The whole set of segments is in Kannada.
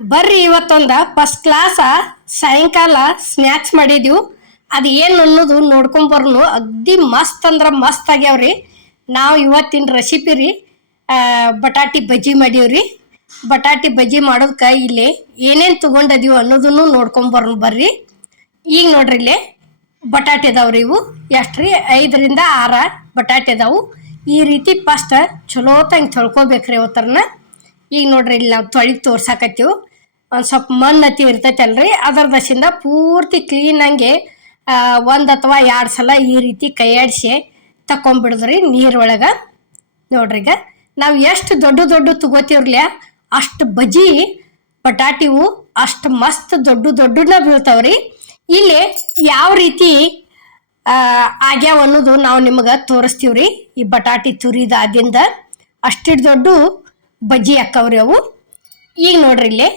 ಬರ್ರಿ ಇವತ್ತೊಂದ ಫಸ್ಟ್ ಕ್ಲಾಸ್ ಸಾಯಂಕಾಲ ಸ್ನ್ಯಾಕ್ಸ್ ಮಾಡಿದ್ವು. ಅದು ಏನು ಅನ್ನೋದು ನೋಡ್ಕೊಂಬರ್ನು. ಅಗ್ದಿ ಮಸ್ತ್ ಅಂದ್ರೆ ಮಸ್ತ್ ಆಗ್ಯಾವ್ರಿ. ನಾವು ಇವತ್ತಿನ ರೆಸಿಪಿ ರೀ ಬಟಾಟಿ ಬಜ್ಜಿ ಮಾಡೀವ್ರಿ. ಬಟಾಟಿ ಬಜ್ಜಿ ಮಾಡೋದಕ್ಕೆ ಇಲ್ಲಿ ಏನೇನು ತೊಗೊಂಡದೀವಿ ಅನ್ನೋದನ್ನು ನೋಡ್ಕೊಂಬರ್ನು ಬರ್ರಿ. ಈಗ ನೋಡ್ರಿ ಇಲ್ಲಿ ಬಟಾಟೆ ಅದಾವ್ರಿ. ಇವು ಎಷ್ಟು ರೀ? 5ರಿಂದ 6 ಬಟಾಟೆ ಅದಾವು. ಈ ರೀತಿ ಫಸ್ಟ್ ಚಲೋ ತಂಗೆ ತೊಳ್ಕೊಬೇಕ್ರಿ ಅವತ್ತರನ್ನ. ಈಗ ನೋಡ್ರಿ ಇಲ್ಲಿ ನಾವು ತೊಳೆದು ತೋರ್ಸಾಕತ್ತೀವಿ. ಒಂದು ಸ್ವಲ್ಪ ಮಣ್ಣು ಹತ್ತಿ ಇರ್ತೈತಲ್ರಿ, ಅದರ ದಶಿಂದ ಪೂರ್ತಿ ಕ್ಲೀನಂಗೆ 1 ಅಥವಾ 2 ಸಲ ಈ ರೀತಿ ಕೈಯಾಡಿಸಿ ತಕೊಂಡ್ಬಿಡಿದ್ರಿ ನೀರೊಳಗೆ. ನೋಡ್ರಿ ಈಗ ನಾವು ಎಷ್ಟು ದೊಡ್ಡ ತಗೋತೀವ್ರಲ್ಲ ಅಷ್ಟು ಬಜ್ಜಿ ಬಟಾಟಿವು ಅಷ್ಟು ಮಸ್ತ್ ದೊಡ್ಡನ ಬೀಳ್ತಾವ್ರಿ. ಇಲ್ಲಿ ಯಾವ ರೀತಿ ಆಗ್ಯಾವ ಅನ್ನೋದು ನಾವು ನಿಮಗೆ ತೋರಿಸ್ತೀವ್ರಿ. ಈ ಬಟಾಟಿ ತುರಿದಾದಿಂದ ಅಷ್ಟಿಟ್ಟು ದೊಡ್ಡ ಬಜ್ಜಿ ಹಾಕವ್ರಿ ಅವು. ಈಗ ನೋಡ್ರಿ ಇಲ್ಲಿ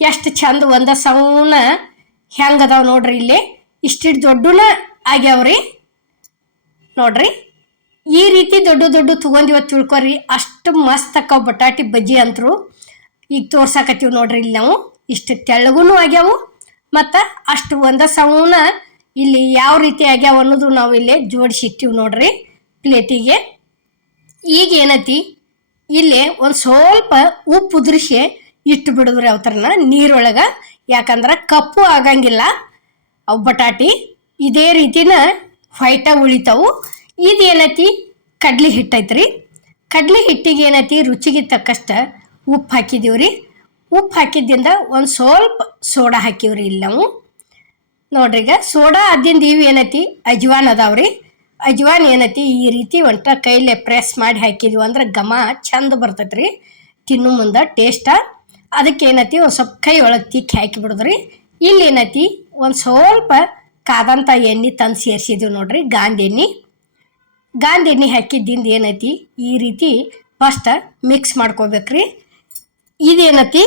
ಎಷ್ಟು ಚಂದ ಒಂದ ಸೌನ ಹೆಂಗದಾವ ನೋಡ್ರಿ. ಇಲ್ಲಿ ಇಷ್ಟಿಟ್ಟು ದೊಡ್ಡನ ಆಗ್ಯಾವ್ರಿ. ನೋಡ್ರಿ ಈ ರೀತಿ ದೊಡ್ಡ ತಗೊಂಡಿವತ್ತು ತಿಳ್ಕೊರಿ. ಅಷ್ಟು ಮಸ್ತ್ ಅಕ್ಕಾವ ಬಟಾಟಿ ಬಜ್ಜಿ ಅಂತರು. ಈಗ ತೋರ್ಸಾಕತ್ತೀವಿ ನೋಡ್ರಿ. ಇಲ್ಲಿ ನಾವು ಇಷ್ಟು ತೆಳ್ಳಗೂ ಆಗ್ಯಾವು ಮತ್ತು ಅಷ್ಟು ಒಂದ ಸೌನ ಇಲ್ಲಿ ಯಾವ ರೀತಿ ಆಗ್ಯಾವ ಅನ್ನೋದು ನಾವು ಇಲ್ಲಿ ಜೋಡಿಸಿಟ್ಟಿವಿ ನೋಡ್ರಿ ಪ್ಲೇಟಿಗೆ. ಈಗ ಏನೈತಿ ಇಲ್ಲಿ ಒಂದು ಸ್ವಲ್ಪ ಉಪ್ಪು ಉದುರಿಸಿ ಇಟ್ಟು ಬಿಡಿದ್ರಿ ಅವತರನ ನೀರೊಳಗೆ. ಯಾಕಂದ್ರೆ ಕಪ್ಪು ಆಗಂಗಿಲ್ಲ ಅವು ಬಟಾಟಿ. ಇದೇ ರೀತಿನ ವೈಟಾಗಿ ಉಳಿತಾವು. ಇದೇನೈತಿ ಕಡ್ಲಿ ಹಿಟ್ಟೈತ್ರಿ. ಕಡ್ಲಿ ಹಿಟ್ಟಿಗೆ ಏನೈತಿ ರುಚಿಗೆ ತಕ್ಕಷ್ಟು ಉಪ್ಪು ಹಾಕಿದೀವ್ರಿ. ಉಪ್ಪು ಹಾಕಿದ್ದಿಂದ ಒಂದು ಸ್ವಲ್ಪ ಸೋಡಾ ಹಾಕಿವ್ರಿ ಇಲ್ಲಿ ನಾವು. ನೋಡ್ರಿ ಈಗ ಸೋಡಾ ಅದಿಂದ ಇವು ಏನೈತಿ ಅಜ್ವಾನ್ ಅದಾವ್ರಿ. ಅಜ್ವಾನ್ ಏನೈತಿ ಈ ರೀತಿ ಒಂಟ ಕೈಲೇ ಪ್ರೆಸ್ ಮಾಡಿ ಹಾಕಿದ್ವಿ ಅಂದ್ರೆ ಘಮ ಚಂದ ಬರ್ತೈತ್ರಿ ತಿನ್ನು ಮುಂದೆ ಟೇಸ್ಟ. ಅದಕ್ಕೆ ಏನೈತಿ ಒಂದು ಸ್ವಲ್ಪ ಕೈ ಒಳಗೆ ತಿಕ್ಕಿ ಹಾಕಿ ಬಿಡಿದ್ರಿ. ಇಲ್ಲಿ ಏನೈತಿ ಒಂದು ಸ್ವಲ್ಪ ಕಾದಂಥ ಎಣ್ಣೆ ತಂದು ಸೇರಿಸಿದ್ವಿ ನೋಡ್ರಿ. ಗಾಂಧಿ ಎಣ್ಣೆ ಹಾಕಿದ್ದಿಂದ ಏನೈತಿ ಈ ರೀತಿ ಫಸ್ಟ್ ಮಿಕ್ಸ್ ಮಾಡ್ಕೋಬೇಕ್ರಿ. ಇದೇನೈತಿ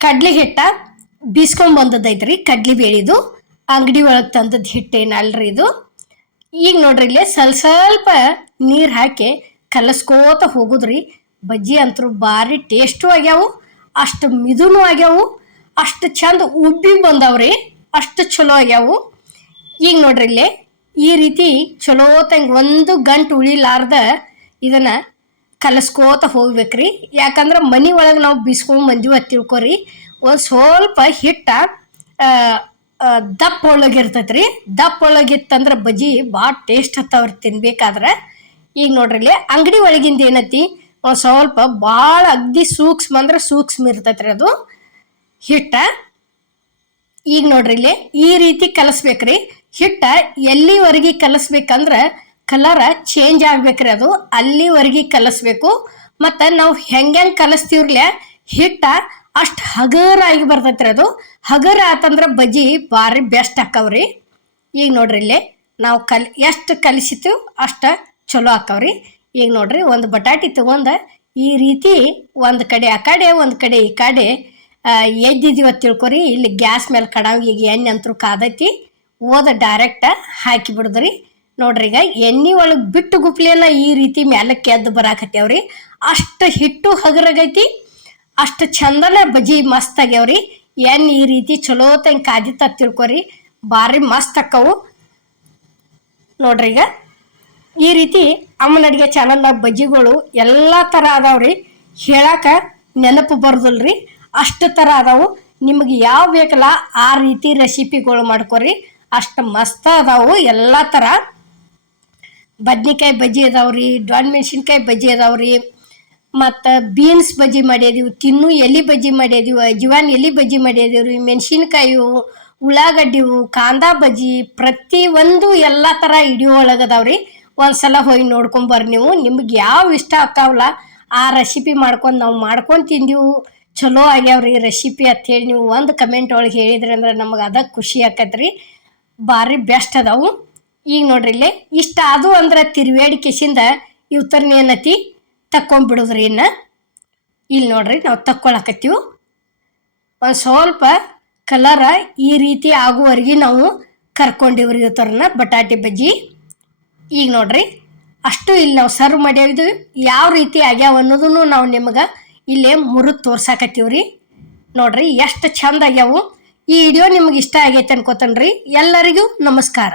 ಕಡ್ಲಿ ಹಿಟ್ಟ ಬೀಸ್ಕೊಂಬಂದದೈತ್ರಿ. ಕಡ್ಲಿ ಬೇಳಿದು ಅಂಗಡಿ ಒಳಗೆ ತಂದದ್ದು ಹಿಟ್ಟೇನಲ್ರಿ ಇದು. ಈಗ ನೋಡ್ರಿ ಇಲ್ಲಿ ಸ್ವಲ್ಪ ನೀರು ಹಾಕಿ ಕಲಸ್ಕೋತ ಹೋಗುದ್ರಿ. ಬಜ್ಜಿ ಅಂತರೂ ಭಾರಿ ಟೇಸ್ಟು ಆಗ್ಯಾವು, ಅಷ್ಟು ಮಿದುನು ಆಗ್ಯಾವು, ಅಷ್ಟು ಚಂದ ಉಬ್ಬಿ ಬಂದವ್ರಿ, ಅಷ್ಟು ಚಲೋ ಆಗ್ಯಾವು. ಈಗ ನೋಡ್ರಿ ಇಲ್ಲಿ ಈ ರೀತಿ ಚಲೋ ತಂಗೆ 1 ಗಂಟೆ ಉಳಿಲಾರ್ದ ಇದನ್ನು ಕಲಸ್ಕೋತ ಹೋಗ್ಬೇಕ್ರಿ. ಯಾಕಂದ್ರೆ ಮನೆ ಒಳಗೆ ನಾವು ಬೀಸ್ಕೊಂಡು ಬಂದೀವಿ ಅಂತ ತಿಳ್ಕೊರಿ. ಒಂದು ಸ್ವಲ್ಪ ಹಿಟ್ಟ ದಪ್ಪ ಒಳಗಿರ್ತೈತ್ರಿ. ದಪ್ಪ ಒಳಗಿತ್ತಂದ್ರೆ ಬಜ್ಜಿ ಭಾಳ ಟೇಸ್ಟ್ ಹತ್ತವ್ರಿ ತಿನ್ಬೇಕಾದ್ರೆ. ಈಗ ನೋಡ್ರಿ ಇಲ್ಲಿ ಅಂಗಡಿ ಒಳಗಿಂದ ಏನೈತಿ ಒಂದು ಸ್ವಲ್ಪ ಭಾಳ ಅಗ್ದಿ ಸೂಕ್ಷ್ಮ ಅಂದ್ರೆ ಸೂಕ್ಷ್ಮ ಇರ್ತೈತ್ರಿ ಅದು ಹಿಟ್ಟ. ಈಗ ನೋಡ್ರಿ ಇಲ್ಲಿ ಈ ರೀತಿ ಕಲಸ್ಬೇಕ್ರಿ. ಹಿಟ್ಟ ಎಲ್ಲಿವರೆಗೆ ಕಲಸ್ಬೇಕಂದ್ರೆ ಕಲರ ಚೇಂಜ್ ಆಗ್ಬೇಕ್ರಿ. ಅದು ಅಲ್ಲಿವರೆಗೆ ಕಲಸ್ಬೇಕು. ಮತ್ತು ನಾವು ಹೆಂಗೆ ಕಲಸ್ತೀವ್ರಲ್ಲ ಹಿಟ್ಟ ಅಷ್ಟು ಹಗರಾಗಿ ಬರ್ತೈತ್ರಿ. ಅದು ಹಗರ ಆತಂದ್ರೆ ಬಜ್ಜಿ ಭಾರಿ ಬೆಸ್ಟ್ ಹಾಕವ್ರಿ. ಈಗ ನೋಡ್ರಿ ಇಲ್ಲಿ ನಾವು ಎಷ್ಟು ಕಲಿಸಿತೀವಿ ಅಷ್ಟು ಚಲೋ ಹಾಕವ್ರಿ. ಈಗ ನೋಡ್ರಿ ಒಂದು ಬಟಾಟಿ ತಗೊಂಡು ಈ ರೀತಿ ಒಂದು ಕಡೆ ಆ ಕಡೆ ಒಂದು ಕಡೆ ಈ ಕಡೆ ಎದ್ದಿದ್ದೀವಿ ತಿಳ್ಕೊರಿ. ಇಲ್ಲಿ ಗ್ಯಾಸ್ ಮೇಲೆ ಕಡಾವಿಗೆ ಎಣ್ಣೆ ಅಂತರೂ ಕಾದೈತಿ. ಡೈರೆಕ್ಟ ಹಾಕಿ ಬಿಡಿದ್ರಿ. ನೋಡ್ರಿ ಈಗ ಎಣ್ಣೆ ಒಳಗೆ ಬಿಟ್ಟು ಗುಪ್ಲೆಲ್ಲ ಈ ರೀತಿ ಮ್ಯಾಲಕ್ಕೆ ಎದ್ದು ಬರಾಕತ್ತೇವ್ರಿ. ಅಷ್ಟು ಹಿಟ್ಟು ಹಗರಾಗೈತಿ, ಅಷ್ಟು ಚಂದನ ಬಜ್ಜಿ ಮಸ್ತ್ ಆಗ್ಯಾವ್ರಿ. ಎಣ್ಣೆ ಈ ರೀತಿ ಚಲೋ ತಂಗೆ ಕಾದಿತ್ತ ತಿಳ್ಕೊರಿ. ಭಾರಿ ಮಸ್ತ್ ಅಕ್ಕವು ನೋಡ್ರಿ. ಈಗ ಈ ರೀತಿ ಅಮ್ಮನ ಅಡುಗೆ ಚಾನಲ್ನಾಗ ಬಜ್ಜಿಗಳು ಎಲ್ಲ ಥರ ಅದಾವ್ರಿ. ಹೇಳಾಕ ನೆನಪು ಬರೋದಿಲ್ರಿ, ಅಷ್ಟು ಥರ ಅದಾವು. ನಿಮಗೆ ಯಾವ ಬೇಕಲ್ಲ ಆ ರೀತಿ ರೆಸಿಪಿಗಳು ಮಾಡ್ಕೊರಿ. ಅಷ್ಟು ಮಸ್ತ್ ಅದಾವು ಎಲ್ಲ ಥರ. ಬದ್ನಿಕಾಯಿ ಬಜ್ಜಿ ಅದಾವ್ರಿ, ದೊಣ್ಣೆ ಮೆಣಸಿನ್ಕಾಯಿ ಬಜ್ಜಿ ಅದಾವ್ರಿ, ಮತ್ತು ಬೀನ್ಸ್ ಬಜ್ಜಿ ಮಾಡ್ಯದೀವಿ, ತಿನ್ನು ಎಲೆ ಬಜ್ಜಿ ಮಾಡ್ಯದೀವಿ, ಅಜ್ವಾನ್ ಎಲೆ ಬಜ್ಜಿ ಮಾಡ್ಯದೀವ್ರಿ, ಮೆಣಸಿನ್ಕಾಯಿವು, ಉಳ್ಳಾಗಡ್ಡಿವು, ಕಾಂದಾ ಬಜ್ಜಿ, ಪ್ರತಿಯೊಂದು ಎಲ್ಲ ಥರ ಇಡಿಯೋ ಒಳಗದಾವ್ರಿ. ಒಂದ್ಸಲ ಹೋಗಿ ನೋಡ್ಕೊಂಬರ್ರಿ ನೀವು. ನಿಮ್ಗೆ ಯಾವ ಇಷ್ಟ ಆಕ್ಕಾವಲ್ಲ ಆ ರೆಸಿಪಿ ಮಾಡ್ಕೊಂಡು ನಾವು ಮಾಡ್ಕೊಂಡು ತಿಂದೀವು, ಚಲೋ ಆಗ್ಯಾವ್ರಿ ರೆಸಿಪಿ ಅಂಥೇಳಿ ನೀವು ಒಂದು ಕಮೆಂಟ್ ಒಳಗೆ ಹೇಳಿದ್ರಿ ಅಂದ್ರೆ ನಮಗೆ ಅದಕ್ಕೆ ಖುಷಿ ಆಕತ್ರಿ. ಭಾರಿ ಬೆಸ್ಟ್ ಅದಾವು. ಈಗ ನೋಡ್ರಿ ಇಲ್ಲಿ ಇಷ್ಟ ಅದು ಅಂದ್ರೆ ತಿರುವೇಡಿ ಕೆಸಿಂದ ಇವತ್ತರ್ನ ಏನತಿ ತಕ್ಕೊಂಬಿಡುದ್ರಿ. ಇನ್ನು ಇಲ್ಲಿ ನೋಡ್ರಿ ನಾವು ತಕ್ಕೊಳಕತ್ತೀವಿ. ಒಂದು ಸ್ವಲ್ಪ ಕಲರ ಈ ರೀತಿ ಆಗುವವರೆಗೆ ನಾವು ಕರ್ಕೊಂಡಿವ್ರಿ ಇವತ್ತರ್ನ ಬಟಾಟಿ ಬಜ್ಜಿ. ಈಗ ನೋಡ್ರಿ ಅಷ್ಟು ಇಲ್ಲಿ ನಾವು ಸರ್ವ್ ಮಾಡ್ಯಾವಿದ್ವಿ ಯಾವ ರೀತಿ ಆಗ್ಯಾವ ಅನ್ನೋದನ್ನು ನಾವು ನಿಮಗೆ ಇಲ್ಲೇ ಮುರಿದು ತೋರ್ಸಾಕತ್ತೀವ್ರಿ. ನೋಡ್ರಿ ಎಷ್ಟು ಚಂದ ಆಗ್ಯಾವು. ಈ ವಿಡಿಯೋ ನಿಮ್ಗೆ ಇಷ್ಟ ಆಗೈತೆ ಅನ್ಕೋತನ್ರಿ. ಎಲ್ಲರಿಗೂ ನಮಸ್ಕಾರ.